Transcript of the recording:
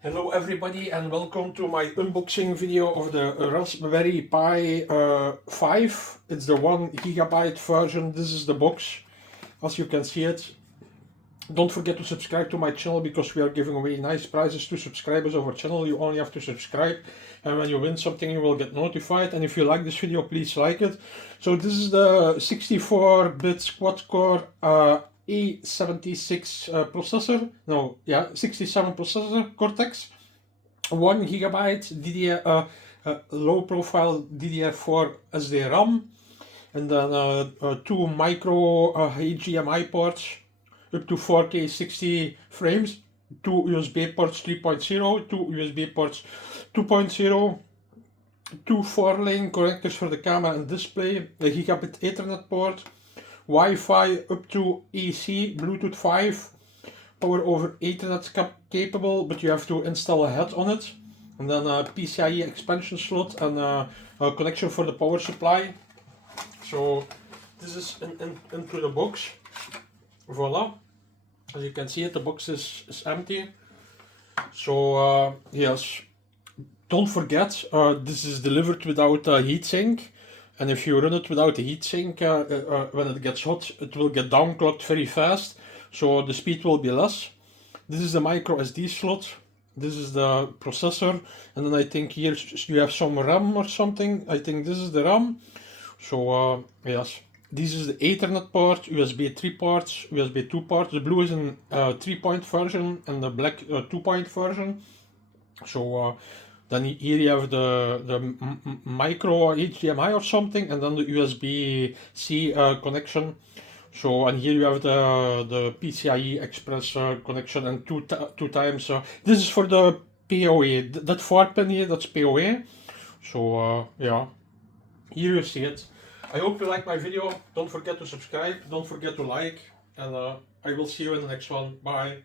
Hello everybody and welcome to my unboxing video of the Raspberry Pi 5. It's the 1 GB version. This is the box, as you can see it. Don't forget to subscribe to my channel because we are giving away nice prizes to subscribers of our channel. You only have to subscribe, and when you win something you will get notified. And if you like this video, please like it. So this is the 64-bit quad-core A76 processor. No, yeah, 67 processor Cortex. 1 GB DDR, low profile DDR4 SD-RAM, and then 2 micro HDMI ports up to 4K 60 frames, 2 USB ports 3.0, 2 USB ports 2.0, 2 4-lane connectors for the camera and display, a gigabit Ethernet port, Wi-Fi up to AC, Bluetooth 5, power over Ethernet capable, but you have to install a head on it, and then a PCIe expansion slot and a connection for the power supply. So this is into the box. Voila, as you can see it, the box is empty. So yes, don't forget, this is delivered without a heatsink, and if you run it without a heatsink, when it gets hot it will get downclocked very fast, so the speed will be less. This is the micro SD slot, this is the processor, and then I think here you have some RAM or something. I think this is the RAM. So yes, this is the Ethernet port, USB 3 ports, USB 2 ports. The blue is in 3-point version and the black 2-point version. So then here you have the micro HDMI or something, and then the USB-C connection. So, and here you have the PCIe Express connection, and two times. This is for the PoE. That 4-pin here, that's PoE. So yeah, here you see it. I hope you like my video. Don't forget to subscribe. Don't forget to like, and I will see you in the next one. Bye.